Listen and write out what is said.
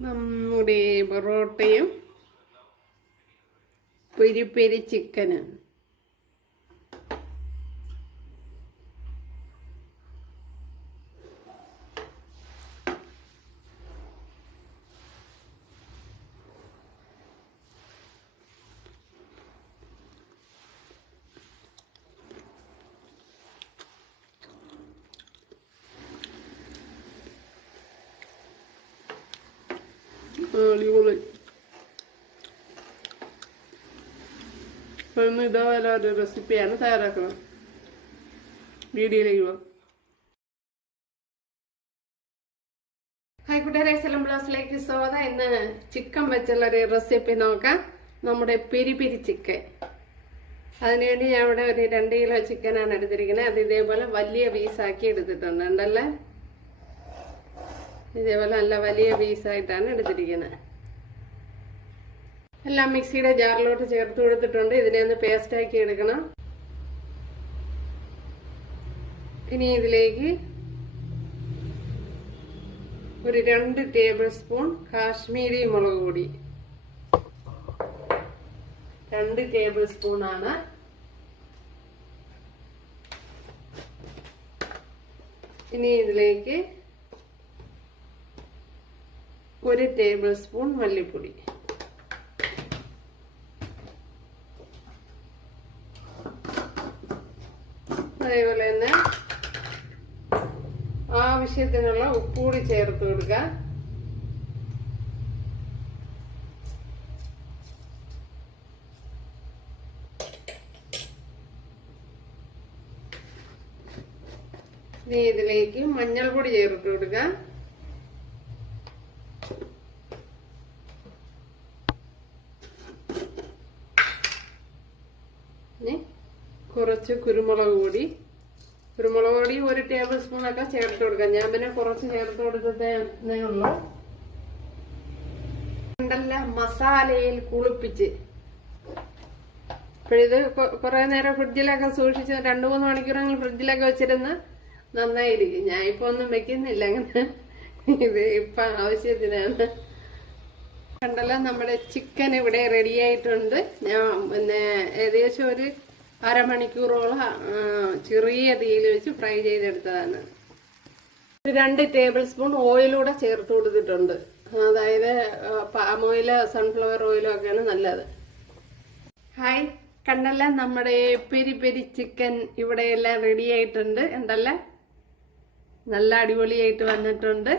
നമ്മുടെ പൊറോട്ടയും peri peri ചിക്കനും. അടിപൊളി. ഒന്ന് ഇതേപോലെ ഒരു റെസിപ്പിയാണ് തയ്യാറാക്കുന്നത്. വീഡിയോയിലേക്ക് പോകാം. ഹായ് കൂട്ടുകാരെ, സലം ബ്ലോസിലേക്ക് സ്വാഗതം. ഇന്ന് ചിക്കൻ വെച്ചുള്ളൊരു റെസിപ്പി നോക്കാം. നമ്മുടെ പെരി പെരി ചിക്കൻ. അതിനുവേണ്ടി ഞാൻ ഇവിടെ ഒരു 2 കിലോ ചിക്കനാണ് എടുത്തിരിക്കുന്നത്. അത് ഇതേപോലെ വലിയ പീസാക്കി എടുത്തിട്ടുണ്ട്. ഉണ്ടല്ലേ, ഇതേപോലെ നല്ല വലിയ പീസായിട്ടാണ് എടുത്തിരിക്കുന്നത്. എല്ലാം മിക്സിയുടെ ജാറിലോട്ട് ചേർത്ത് കൊടുത്തിട്ടുണ്ട്. ഇതിനെ ഒന്ന് പേസ്റ്റാക്കി എടുക്കണം. ഇനി ഇതിലേക്ക് ഒരു 2 ടേബിൾ സ്പൂൺ കാശ്മീരി മുളക് പൊടി, 2 ടേബിൾ സ്പൂണാണ്. ഇനി ഇതിലേക്ക് 1 ടേബിൾ സ്പൂൺ മല്ലിപ്പൊടി, അതേപോലെ തന്നെ ആവശ്യത്തിനുള്ള ഉപ്പുകൂടി ചേർത്ത് കൊടുക്കുക. ഇനി ഇതിലേക്ക് മഞ്ഞൾപ്പൊടി ചേർത്ത് കൊടുക്കുക. കുറച്ച് കുരുമുളക് പൊടി 1 ടേബിൾ സ്പൂണൊക്കെ ചേർത്ത് കൊടുക്കാം. ഞാൻ പിന്നെ കുറച്ച് ചേർത്ത് കൊടുത്തതേ ഉള്ളൂ. ഉണ്ടല്ല, മസാലയിൽ കുളിപ്പിച്ച് ഇപ്പോഴിത് കുറെ നേരം ഫ്രിഡ്ജിലൊക്കെ സൂക്ഷിച്ച് 2-3 മണിക്കൂറെങ്കിലും ഫ്രിഡ്ജിലൊക്കെ വെച്ചിരുന്ന് നന്നായിരിക്കും. ഞാൻ ഇപ്പൊ ഒന്നും വെക്കുന്നില്ല അങ്ങനെ. ഇത് ഇപ്പൊ ആവശ്യത്തിനാണ്. കണ്ടല്ലോ, നമ്മുടെ ചിക്കൻ ഇവിടെ റെഡി ആയിട്ടുണ്ട്. ഞാൻ പിന്നെ ഏകദേശം ഒരു അരമണിക്കൂറോളം ചെറിയ തീയിൽ വെച്ച് ഫ്രൈ ചെയ്തെടുത്തതാണ്. 2 ടേബിൾ സ്പൂൺ ഓയിലൂടെ ചേർത്ത് കൊടുത്തിട്ടുണ്ട്. അതായത് പാം ഓയിലോ സൺഫ്ലവർ ഓയിലോ ഒക്കെയാണ് നല്ലത്. ഹായ്, കണ്ടല്ല, നമ്മുടെ പെരി പെരി ചിക്കൻ ഇവിടെ എല്ലാം റെഡി ആയിട്ടുണ്ട്. ഉണ്ടല്ലേ, നല്ല അടിപൊളിയായിട്ട് വന്നിട്ടുണ്ട്.